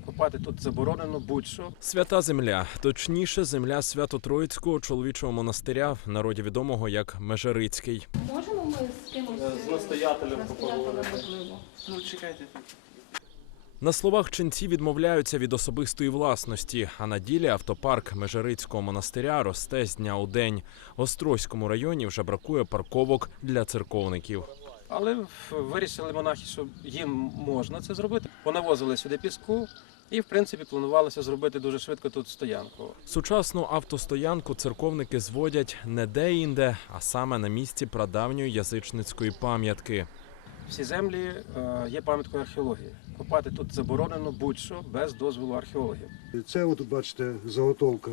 Копати тут заборонено будь-що. Свята земля, точніше земля Свято-Троїцького чоловічого монастиря, в народі відомого як Межерицький. Можемо ми з кимось? З настоятелем можливо. Ну, чекайте. На словах ченці відмовляються від особистої власності, а на ділі автопарк Межерицького монастиря росте з дня у день. В Острозькому районі вже бракує парковок для церковників. Але вирішили монахи, що їм можна це зробити. Понавозили сюди піску і, в принципі, планувалося зробити дуже швидко тут стоянку. Сучасну автостоянку церковники зводять не де-інде, а саме на місці прадавньої язичницької пам'ятки. Всі землі є пам'яткою археології. Копати тут заборонено будь-що без дозволу археологів. Це, от бачите, заготовка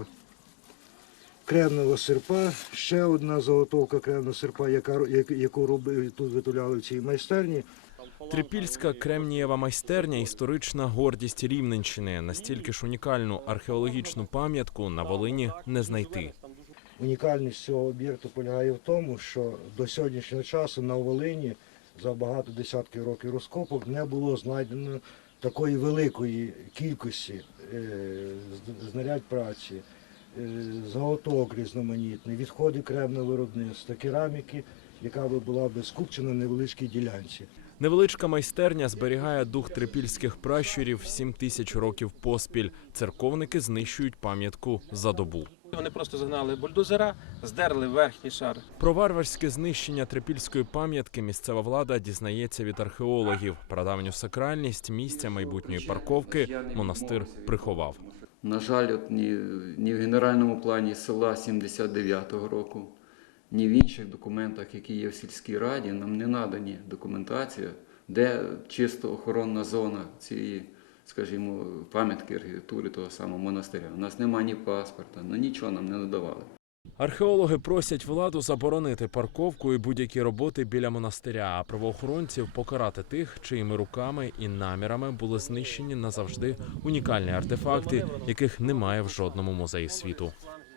кремного серпа, ще одна заготовка кремного серпа, яку тут виготовляли в цій майстерні. Трипільська кремнієва майстерня – історична гордість Рівненщини. Настільки ж унікальну археологічну пам'ятку на Волині не знайти. Унікальність цього об'єкту полягає в тому, що до сьогоднішнього часу на Волині за багато десятків років розкопок не було знайдено такої великої кількості знарядь праці, заготовок різноманітних, відходи кремного виробництва, кераміки, яка би була би скупчена на невеличкій ділянці. Невеличка майстерня зберігає дух трипільських пращурів 7 тисяч років поспіль. Церковники знищують пам'ятку за добу. Вони просто загнали бульдозера, здерли верхній шар. Про варварське знищення трипільської пам'ятки місцева влада дізнається від археологів. Прадавню сакральність місця майбутньої парковки монастир приховав. На жаль, ні в генеральному плані села 79-го року, ні в інших документах, які є в сільській раді, нам не надані документація, де чисто охоронна зона цієї, скажімо, пам'ятки архітектури того самого монастиря. У нас немає ні паспорта, нічого нам не надавали. Археологи просять владу заборонити парковку і будь-які роботи біля монастиря, а правоохоронців покарати тих, чиїми руками і намірами були знищені назавжди унікальні артефакти, яких немає в жодному музеї світу.